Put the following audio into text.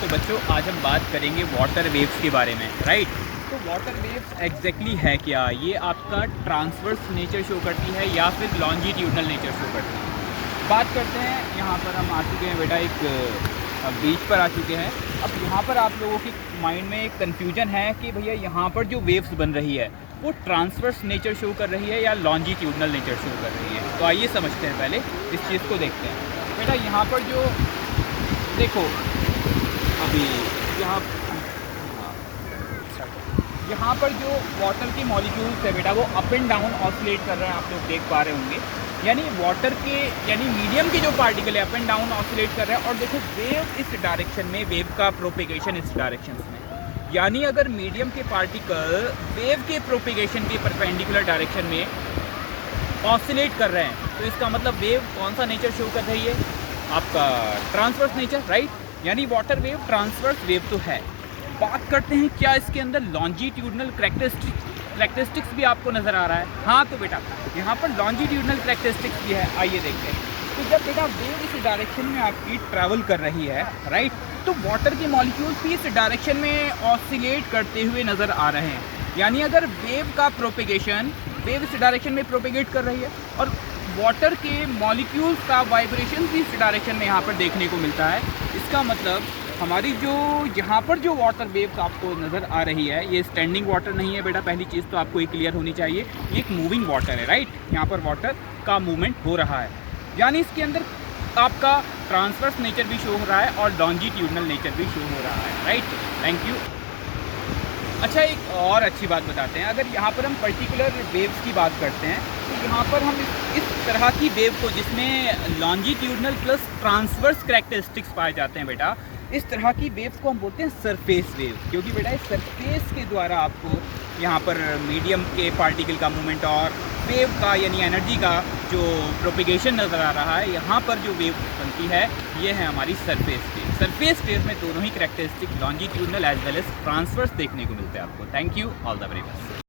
तो बच्चों आज हम बात करेंगे वाटर वेव्स के बारे में, राइट। तो वाटर वेव्स एग्जैक्टली है क्या? ये आपका ट्रांसवर्स नेचर शो करती है या फिर लॉन्जिट्यूडनल नेचर शो करती है। बात करते हैं, यहाँ पर हम आ चुके हैं बेटा, एक बीच पर आ चुके हैं। अब यहाँ पर आप लोगों के माइंड में एक कन्फ्यूजन है कि भैया यहाँ पर जो वेव्स बन रही है वो ट्रांसवर्स नेचर शो कर रही है या लॉन्जिट्यूडनल नेचर शो कर रही है। तो आइए समझते हैं, पहले इस चीज़ को देखते हैं। बेटा यहाँ पर जो देखो, अभी यहाँ यहाँ पर जो वाटर के मॉलिक्यूल्स है बेटा वो अप एंड डाउन ऑसिलेट कर रहे हैं, आप लोग देख पा रहे होंगे। यानी वाटर के यानी मीडियम के जो पार्टिकल है अप एंड डाउन ऑसिलेट कर रहे हैं। और देखो वेव इस डायरेक्शन में, वेव का प्रोपेगेशन इस डायरेक्शन में। यानी अगर मीडियम के पार्टिकल वेव के प्रोपेगेशन के परपेंडिकुलर डायरेक्शन में ऑसिलेट कर रहे हैं तो इसका मतलब वेव कौन सा नेचर शो कर रही है? आपका ट्रांसवर्स नेचर, राइट। यानी वाटर वेव ट्रांसवर्स वेव तो है। बात करते हैं क्या इसके अंदर लॉन्जिट्यूडनल करेक्टरिस्टिक्स भी आपको नज़र आ रहा है? हाँ, तो बेटा यहाँ पर लॉन्जिट्यूडनल करेक्टरिस्टिक्स भी है, आइए देखते हैं। तो जब बेटा वेव इस डायरेक्शन में आपकी ट्रैवल कर रही है, राइट, तो वाटर के मॉलिक्यूल्स भी इस डायरेक्शन में ऑसिलेट करते हुए नज़र आ रहे हैं। यानी अगर वेव का प्रोपेगेशन, वेव इस डायरेक्शन में प्रोपेगेट कर रही है और वाटर के मॉलिक्यूल्स का वाइब्रेशन भी इस डायरेक्शन में यहाँ पर देखने को मिलता है। इसका मतलब हमारी जो यहाँ पर जो वाटर वेव्स आपको नज़र आ रही है ये स्टैंडिंग वाटर नहीं है बेटा। पहली चीज़ तो आपको ये क्लियर होनी चाहिए, ये एक मूविंग वाटर है, राइट। यहाँ पर वाटर का मूवमेंट हो रहा है, यानी इसके अंदर आपका ट्रांसवर्स नेचर भी शो हो रहा है और लॉन्जिट्यूडनल नेचर भी शो हो रहा है, राइट। Thank you. अच्छा, एक और अच्छी बात बताते हैं। अगर यहाँ पर हम पर्टिकुलर वेव्स की बात करते हैं तो यहाँ पर हम इस तरह की वेव को, जिसमें लॉन्जिट्यूडनल प्लस ट्रांसवर्स करैक्टरिस्टिक्स पाए जाते हैं बेटा, इस तरह की वेव्स को हम बोलते हैं सरफेस वेव। क्योंकि बेटा इस सरफेस के द्वारा आपको यहाँ पर मीडियम के पार्टिकल का मूवमेंट और वेव का यानी एनर्जी का जो प्रोपिगेशन नज़र आ रहा है, यहाँ पर जो वेव बनती है ये है हमारी सरफेस वेव। सरफेस वेव में दोनों ही characteristic longitudinal as well as transverse देखने को मिलते हैं आपको। Thank you, all the very best.